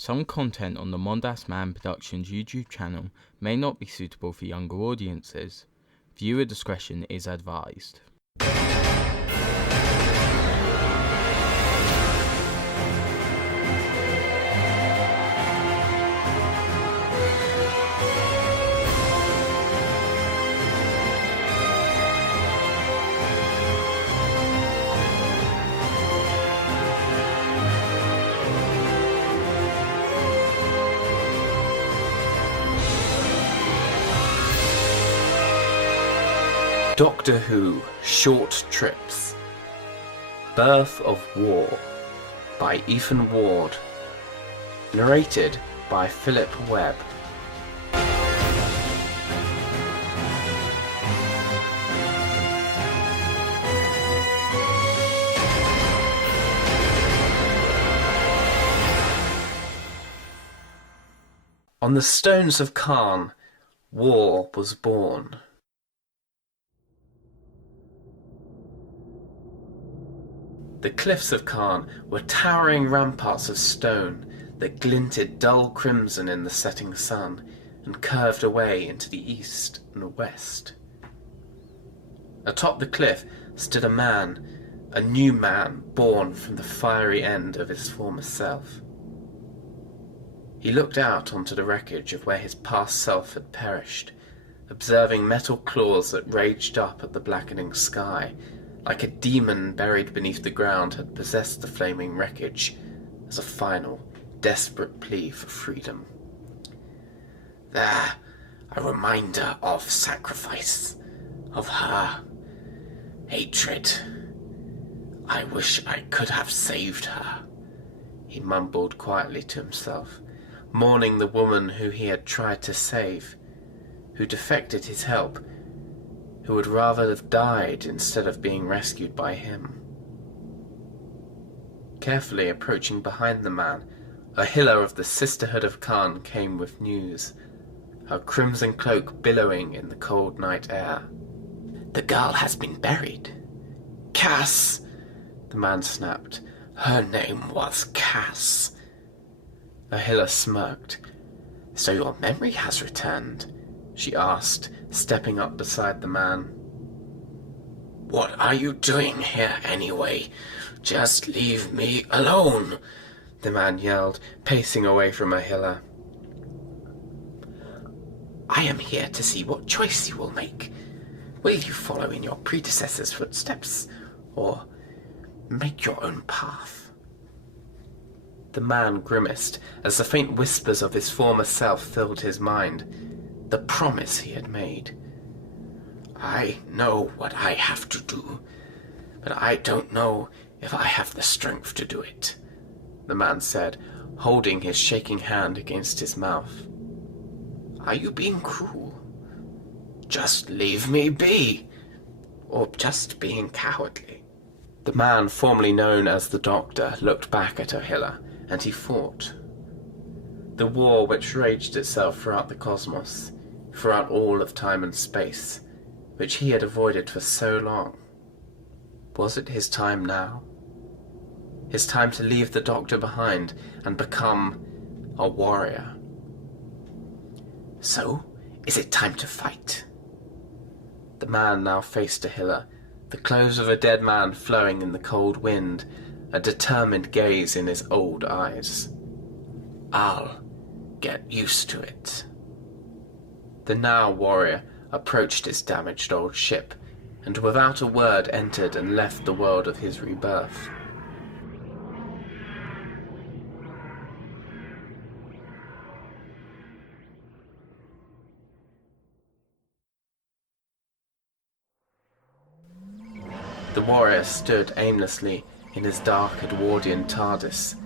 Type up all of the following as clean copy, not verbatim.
Some content on the Mondas Man Productions YouTube channel may not be suitable for younger audiences. Viewer discretion is advised. Doctor Who Short Trips. Birth of War by Ethan Ward. Narrated by Phillip Webb. On the stones of Karn, war was born. The cliffs of Karn were towering ramparts of stone that glinted dull crimson in the setting sun and curved away into the east and west. Atop the cliff stood a man, a new man born from the fiery end of his former self. He looked out onto the wreckage of where his past self had perished, observing metal claws that raged up at the blackening sky, like a demon buried beneath the ground had possessed the flaming wreckage as a final, desperate plea for freedom. There, a reminder of sacrifice, of her hatred. I wish I could have saved her, he mumbled quietly to himself, mourning the woman who he had tried to save, who defected his help, who would rather have died instead of being rescued by him. Carefully approaching behind the man, a healer of the Sisterhood of Karn came with news, her crimson cloak billowing in the cold night air. The girl has been buried. Cass, the man snapped. Her name was Cass. A healer smirked. So your memory has returned? She asked, stepping up beside the man. What are you doing here anyway? Just leave me alone, the man yelled, pacing away from Ahila. I am here to see what choice you will make. Will you follow in your predecessor's footsteps, or make your own path? The man grimaced as the faint whispers of his former self filled his mind. The promise he had made. I know what I have to do, but I don't know if I have the strength to do it, the man said, holding his shaking hand against his mouth. Are you being cruel? Just leave me be, or just being cowardly? The man formerly known as the Doctor looked back at Ahila, and he fought. The war which raged itself throughout the cosmos, throughout all of time and space, which he had avoided for so long. Was it his time now? His time to leave the Doctor behind and become a warrior? So, is it time to fight? The man now faced Ahila, the clothes of a dead man flowing in the cold wind, a determined gaze in his old eyes. I'll get used to it. The now warrior approached his damaged old ship, and without a word entered and left the world of his rebirth. The warrior stood aimlessly in his dark Edwardian TARDIS,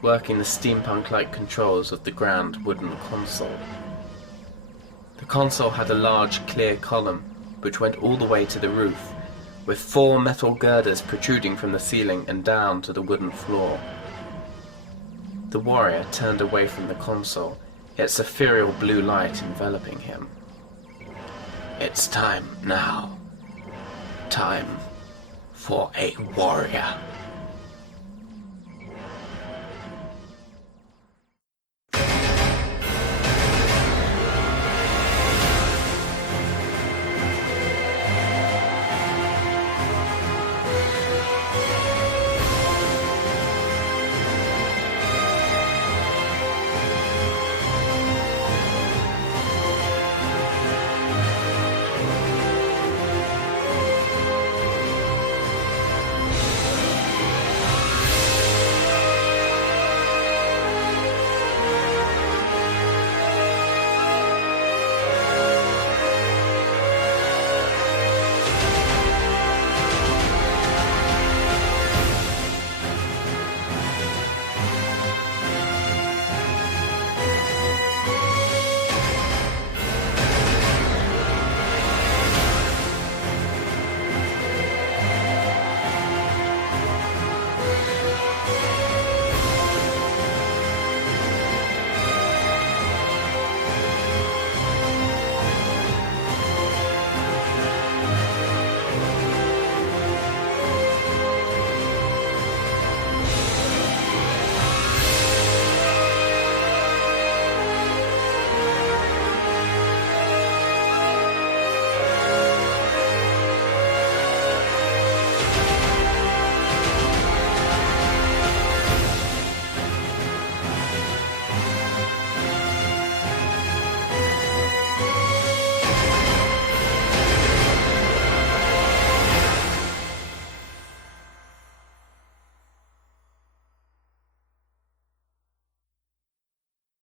working the steampunk-like controls of the grand wooden console. The console had a large, clear column, which went all the way to the roof, with 4 metal girders protruding from the ceiling and down to the wooden floor. The warrior turned away from the console, its ethereal blue light enveloping him. It's time now. Time for a warrior.